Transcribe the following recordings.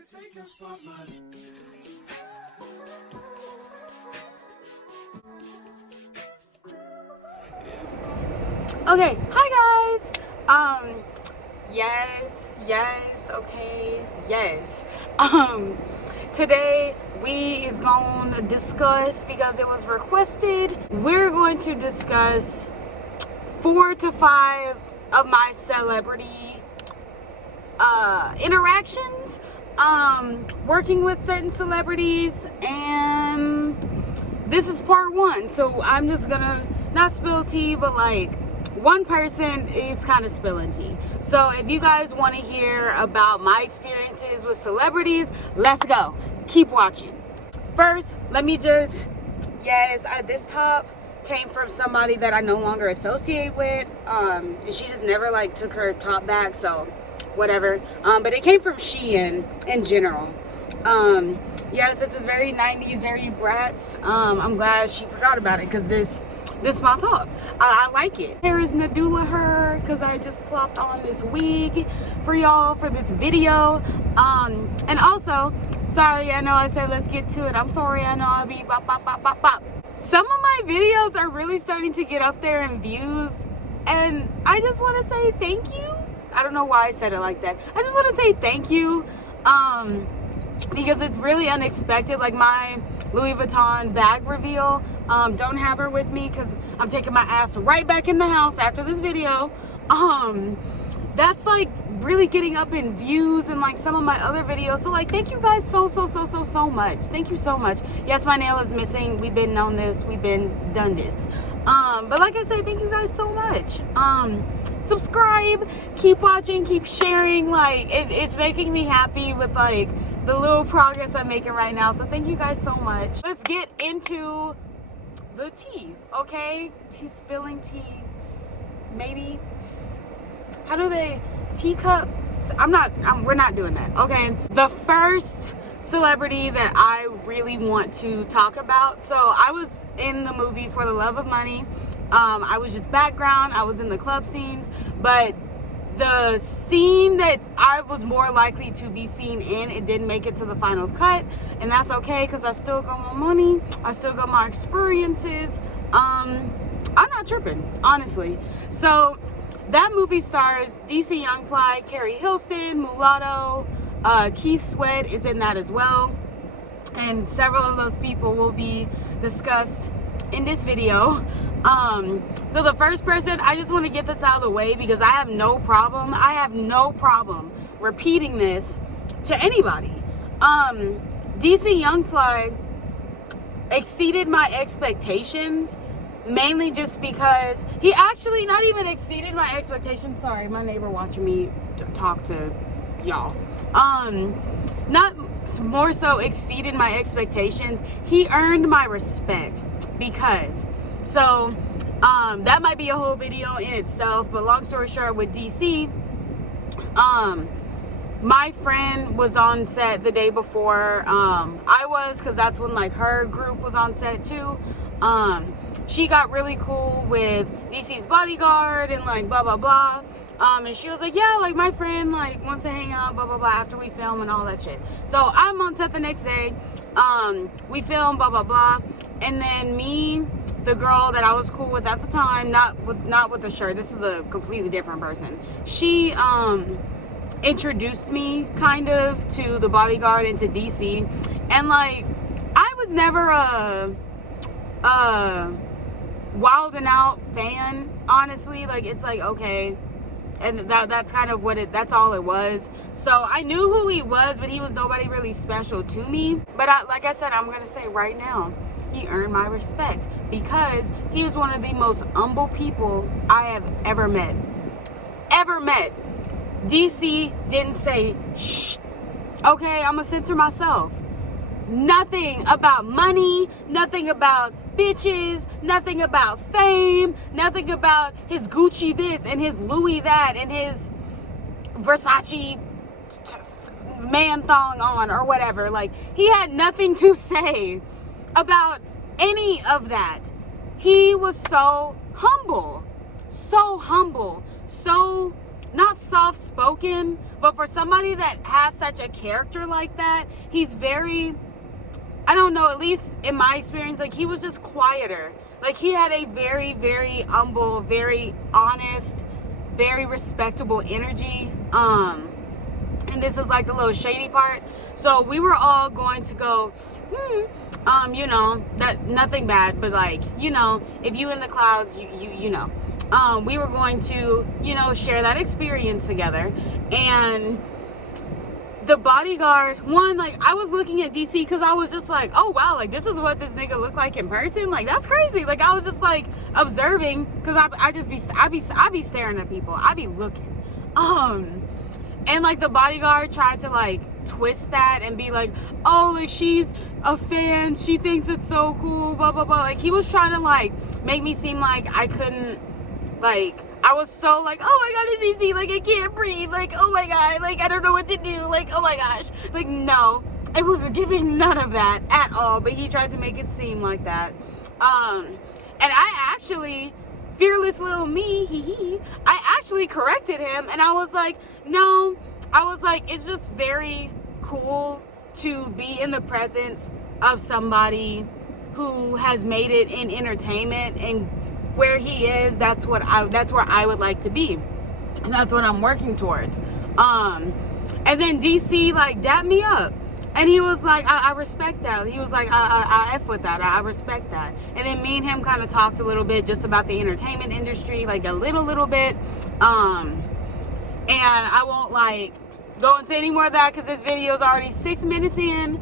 Okay, hi guys. Yes. Today we is gonna discuss, because it was requested, we're going to discuss 4 to 5 of my celebrity interactions, working with certain celebrities, and this is part 1. So I'm just gonna not spill tea, but like one person is kind of spilling tea. So if you guys want to hear about my experiences with celebrities, let's go. Keep watching. First, let me just, this top came from somebody that I no longer associate with, and she just never like took her top back, so whatever. But it came from Shein in general. Yes, this is very 90s, very brats. I'm glad she forgot about it, because this is my top. I like it. Here is Nadula her, because I just plopped on this wig for y'all for this video. And also, sorry, I know I said let's get to it. I'm sorry, I know I'll be bop, bop, bop, bop, bop. Some of my videos are really starting to get up there in views, and I just want to say thank you. I don't know why I said it like that. I just want to say thank you. Because it's really unexpected. Like my Louis Vuitton bag reveal, don't have her with me because I'm taking my ass right back in the house after this video. That's like really getting up in views and like some of my other videos. So like, thank you guys so much. Thank you so much. Yes, my nail is missing. We've been on this. We've been done this. But like I said, thank you guys so much. Subscribe, keep watching, keep sharing. Like it's making me happy with like the little progress I'm making right now. So thank you guys so much. Let's get into the tea, okay? Spilling tea, maybe. How do they, teacups? We're not doing that, okay? The first celebrity that I really want to talk about. So I was in the movie For the Love of Money. I was just background. I was in the club scenes, but the scene that I was more likely to be seen in, it didn't make it to the final cut, and that's okay, because I still got my money, I still got my experiences. I'm not tripping, honestly. So that movie stars DC Youngfly, Carrie Hilson, Mulatto, Keith Sweat is in that as well, and several of those people will be discussed in this video. So the first person, I just want to get this out of the way, because I have no problem repeating this to anybody. DC Youngfly exceeded my expectations, mainly just because he actually not even exceeded my expectations. Sorry, my neighbor watching me talk to y'all. Not more so exceeded my expectations. He earned my respect, because so that might be a whole video in itself, but long story short, with DC, my friend was on set the day before I was, because that's when like her group was on set too. She got really cool with DC's bodyguard and like blah blah blah, and she was like, yeah, like my friend like wants to hang out blah blah blah after we film and all that shit. So I'm on set the next day, we film blah blah blah, and then me, the girl that I was cool with at the time, not with the shirt, this is a completely different person, she introduced me kind of to the bodyguard and to DC, and like I was never a Wild 'N Out fan, honestly. Like it's like, okay, and that's kind of what that's all it was. So I knew who he was, but he was nobody really special to me. But like I said, I'm gonna say right now, he earned my respect, because he was one of the most humble people I have ever met. DC didn't say shh. Okay, I'm gonna censor myself. Nothing about money, nothing about bitches, nothing about fame, nothing about his Gucci this and his Louis that and his Versace man thong on or whatever. Like, he had nothing to say about any of that. He was so humble, so not soft-spoken, but for somebody that has such a character like that, he's very, I don't know, at least in my experience, like, he was just quieter. Like, he had a very, very humble, very honest, very respectable energy. And this is like the little shady part. So we were all going to go, you know, that nothing bad, but like, you know, if you in the clouds, you know, we were going to, you know, share that experience together. And the bodyguard, one, like, I was looking at DC because I was just like, oh wow, like, this is what this nigga looked like in person. Like, that's crazy. Like, I was just like observing, because I be staring at people. I be looking. And like the bodyguard tried to like twist that and be like, oh, like, she's a fan, she thinks it's so cool, blah blah blah. Like, he was trying to like make me seem like I couldn't, like, I was so like, oh my god, it's easy, like, I can't breathe, like, oh my god, like, I don't know what to do, like, oh my gosh. Like, no, it wasn't giving none of that at all, but he tried to make it seem like that. And I actually, fearless little me, I actually corrected him, and I was like, no, I was like, it's just very cool to be in the presence of somebody who has made it in entertainment, and where he is, that's where I would like to be, and that's what I'm working towards. And then DC like dapped me up, and he was like, I respect that. He was like, I F with that, I respect that. And then me and him kind of talked a little bit just about the entertainment industry, like a little bit. And I won't like go into any more of that because this video is already 6 minutes in.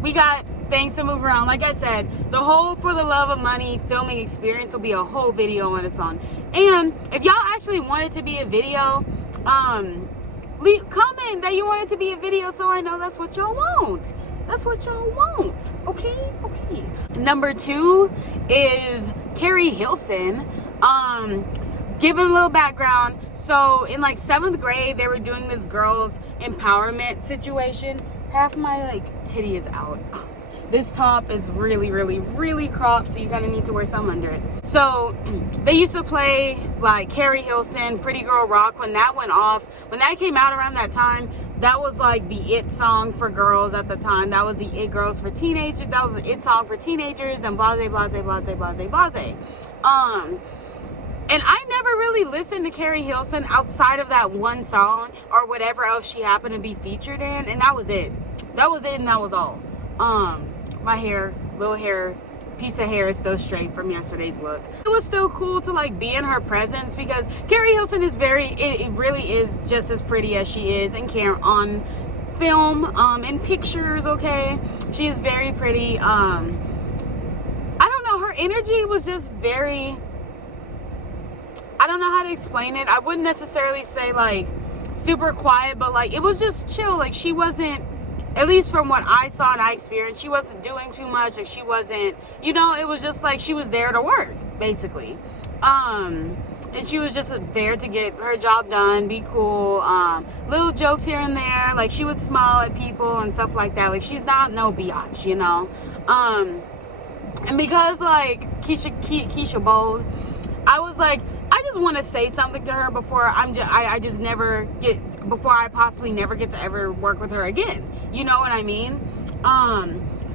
We got things to move around. Like I said, the whole For the Love of Money filming experience will be a whole video on its own. And if y'all actually want it to be a video, comment that you want it to be a video so I know that's what y'all want. That's what y'all want. Okay? Okay. Number 2 is Carrie Hilson. Giving a little background. So in like 7th grade, they were doing this girls empowerment situation. Half my like titty is out. This top is really cropped, so you kind of need to wear some under it. So they used to play like Carrie Hilson, Pretty Girl Rock. When that went off, when that came out around that time, that was like the it song for girls at the time. That was the it girls for teenagers. That was the it song for teenagers, and blase. And I never really listened to Carrie Hilson outside of that one song or whatever else she happened to be featured in, and that was it. That was it, and that was all. My hair, little hair, piece of hair is still straight from yesterday's look. It was still cool to like be in her presence because Carrie Hilson is it really is just as pretty as she is on film, in pictures, okay? She is very pretty. I don't know, her energy was just very, I don't know how to explain it. I wouldn't necessarily say like super quiet, but like it was just chill. Like she wasn't, at least from what I saw and I experienced, she wasn't doing too much. Like she wasn't, you know, it was just like she was there to work, basically. And she was just there to get her job done, be cool. Little jokes here and there. Like she would smile at people and stuff like that. Like she's not no biatch, you know. And because like Keisha Bowles, I was like, I just want to say something to her before before I possibly never get to ever work with her again. You know what I mean?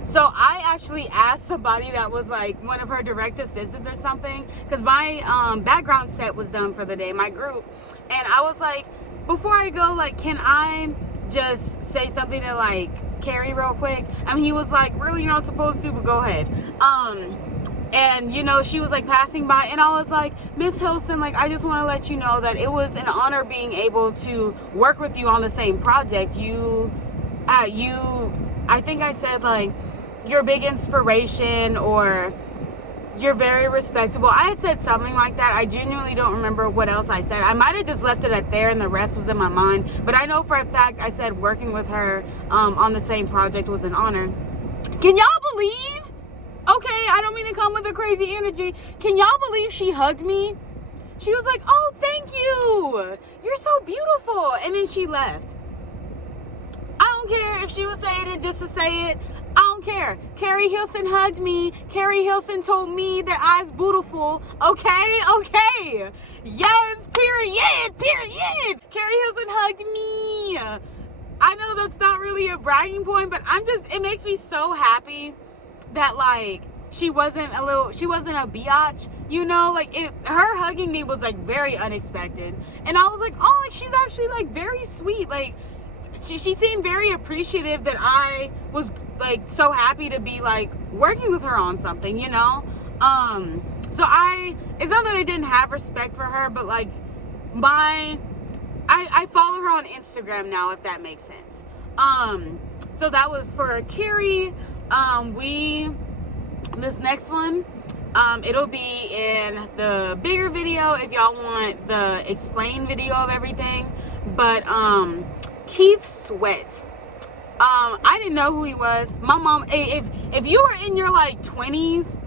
So I actually asked somebody that was like one of her direct assistants or something, because my background set was done for the day, my group, and I was like, before I go, like, can I just say something to like Carrie real quick? And he was like, really, you're not supposed to, but go ahead. And, you know, she was, like, passing by, and I was like, Miss Hilson, like, I just want to let you know that it was an honor being able to work with you on the same project. I think I said, like, you're a big inspiration, or you're very respectable. I had said something like that. I genuinely don't remember what else I said. I might have just left it at there, and the rest was in my mind. But I know for a fact I said working with her on the same project was an honor. Can y'all believe? Okay, I don't mean to come with a crazy energy. Can y'all believe she hugged me? She was like, oh, thank you. You're so beautiful. And then she left. I don't care if she was saying it just to say it. I don't don't care. Carrie Hilson hugged me. Carrie Hilson told me that I's beautiful. Okay. Yes, period. Carrie Hilson hugged me. I know that's not really a bragging point, but it makes me so happy that, like, she wasn't a biatch, you know, like, her hugging me was, like, very unexpected, and I was like, oh, like, she's actually, like, very sweet, like, she seemed very appreciative that I was, like, so happy to be, like, working with her on something, you know, so it's not that I didn't have respect for her, but, like, I follow her on Instagram now, if that makes sense. So that was for Carrie. This next one, it'll be in the bigger video if y'all want the explain video of everything. But Keith Sweat, I didn't know who he was. My mom, if you were in your like 20s,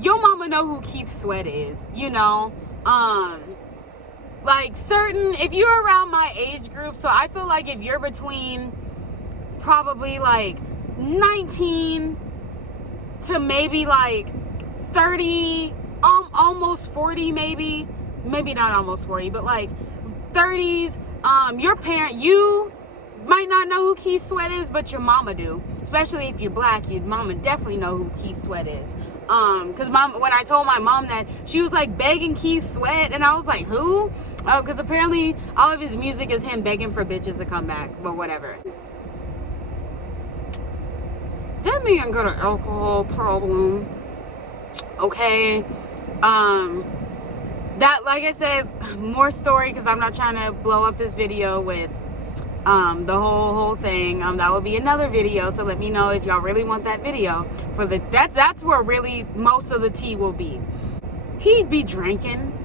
your mama know who Keith Sweat is, you know. Like if you're around my age group, so I feel like if you're between probably like 19 to maybe like 30, almost 40, maybe not almost 40, but like 30s, you might not know who Keith Sweat is, but your mama do. Especially if you're black, your mama definitely know who Keith Sweat is. Because when I told my mom that, she was like begging Keith Sweat, and I was like, who? Oh, because apparently all of his music is him begging for bitches to come back, but whatever. That man got an alcohol problem. Okay. That, like I said, more story, because I'm not trying to blow up this video with the whole thing. That will be another video, so let me know if y'all really want that video. That's where really most of the tea will be. He'd be drinking,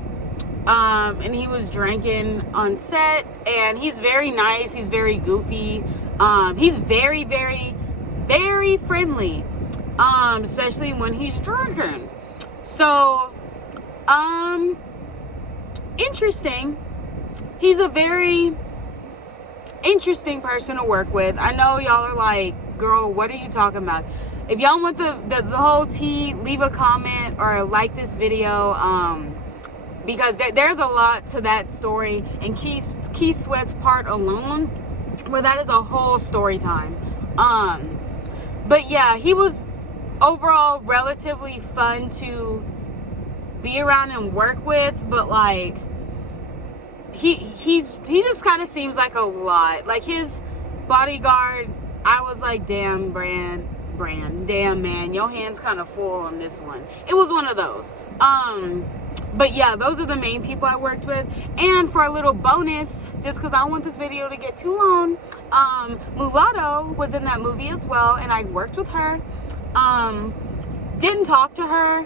and he was drinking on set, and he's very nice, he's very goofy, he's very, very, very friendly, especially when he's drinking. So, interesting. He's a very interesting person to work with. I know y'all are like, girl, what are you talking about? If y'all want the whole tea, leave a comment or like this video, because there's a lot to that story, and Keith Sweat's part alone, where that is a whole story time. But yeah, he was overall relatively fun to be around and work with, but like he just kind of seems like a lot. Like his bodyguard, I was like, damn, damn man, your hands kind of full on this one. It was one of those. But yeah, those are the main people I worked with. And for a little bonus, just because I don't want this video to get too long, Mulatto was in that movie as well, and I worked with her. Didn't talk to her.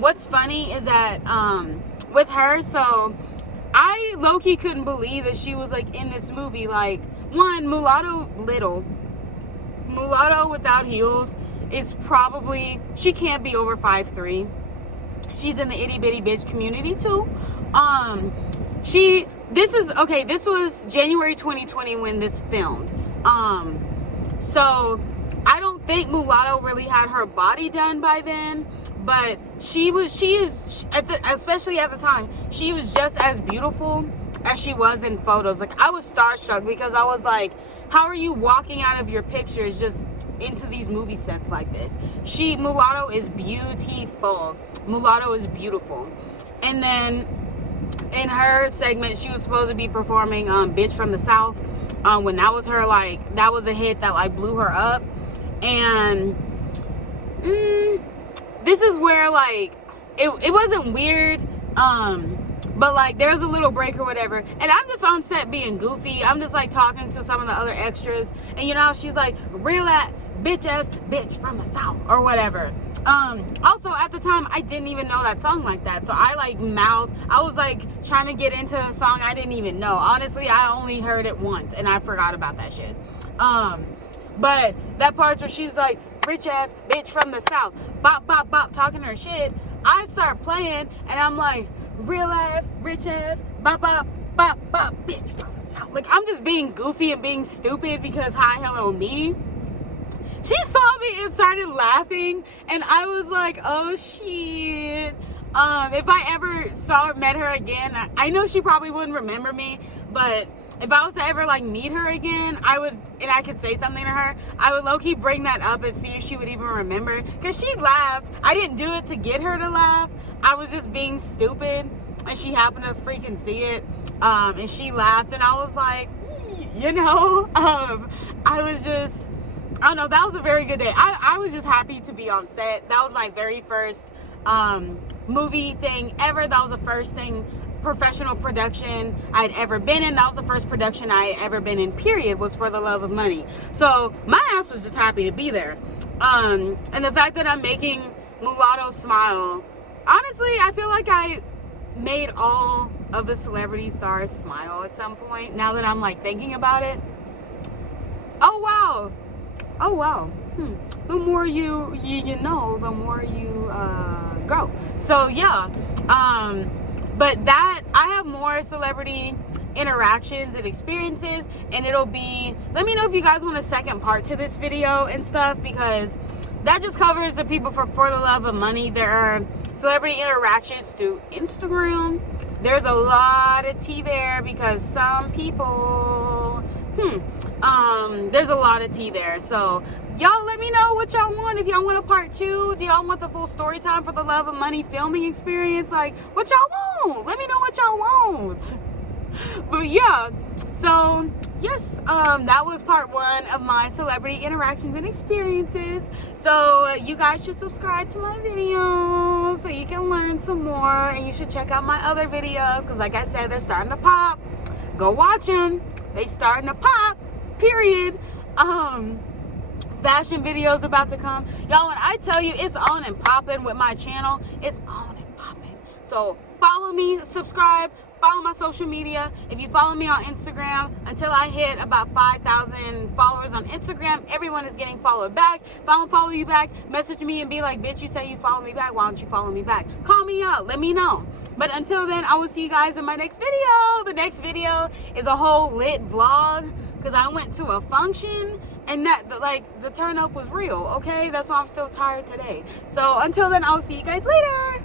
What's funny is that with her, so I low-key couldn't believe that she was like in this movie. Like, one, Mulatto without heels is probably, she can't be over 5'3". She's in the itty bitty bitch community too. This was January 2020 when this filmed. So I don't think Mulatto really had her body done by then, but especially at the time, she was just as beautiful as she was in photos. Like, I was starstruck because I was like, how are you walking out of your pictures just into these movie sets like this? Mulatto is beautiful. Mulatto is beautiful. And then in her segment, she was supposed to be performing Bitch from the South, when that was her, like, that was a hit that like blew her up. And this is where like it wasn't weird, but like there's a little break or whatever, and I'm just on set being goofy. I'm just like talking to some of the other extras, and you know, she's like, real bitch from the South or whatever. Also at the time, I didn't even know that song like that, so I like I was like trying to get into a song I didn't even know. Honestly, I only heard it once and I forgot about that shit. But that part where she's like, rich ass bitch from the South, bop bop bop, talking her shit, I start playing and I'm like, real ass, rich ass, bop bop bop bop, bitch from the South. Like, I'm just being goofy and being stupid because hi, hello, me. She saw me and started laughing, and I was like, oh shit. If I ever met her again, I know she probably wouldn't remember me, but if I was to ever like meet her again, I could say something to her, I would low-key bring that up and see if she would even remember, because she laughed. I didn't do it to get her to laugh. I was just being stupid, and she happened to freaking see it, and she laughed, and I was like, you know, I was just, I don't know, that was a very good day. I was just happy to be on set. That was my very first movie thing ever. That was the first professional production I'd ever been in. That was the first production I had ever been in, period, was For the Love of Money. So my ass was just happy to be there. And the fact that I'm making Mulatto smile, honestly, I feel like I made all of the celebrity stars smile at some point, now that I'm like thinking about it. Oh wow. The more you know, the more you grow. So yeah, but that, I have more celebrity interactions and experiences, and it'll be, let me know if you guys want a second part to this video and stuff, because that just covers the people For the Love of Money. There are celebrity interactions through Instagram. There's a lot of tea there, because some people, there's a lot of tea there. So y'all let me know what y'all want. If y'all want a part 2, do y'all want the full story time For the Love of Money filming experience? Like, what y'all want? Let me know what y'all want. But yeah, so yes, that was part 1 of my celebrity interactions and experiences. So you guys should subscribe to my videos so you can learn some more, and you should check out my other videos, because like I said, they're starting to pop. Go watch them. They starting to pop, period. Fashion videos about to come, y'all. When I tell you it's on and popping with my channel, it's on and popping. So follow me, subscribe, follow my social media. If you follow me on Instagram, until I hit about 5,000 followers on Instagram, everyone is getting followed back. If I don't follow you back, message me and be like, bitch, you say you follow me back, why don't you follow me back? Call me out, let me know. But until then, I will see you guys in my next video. The next video is a whole lit vlog, because I went to a function, and the turn up was real, okay? That's why I'm still tired today. So until then, I'll see you guys later.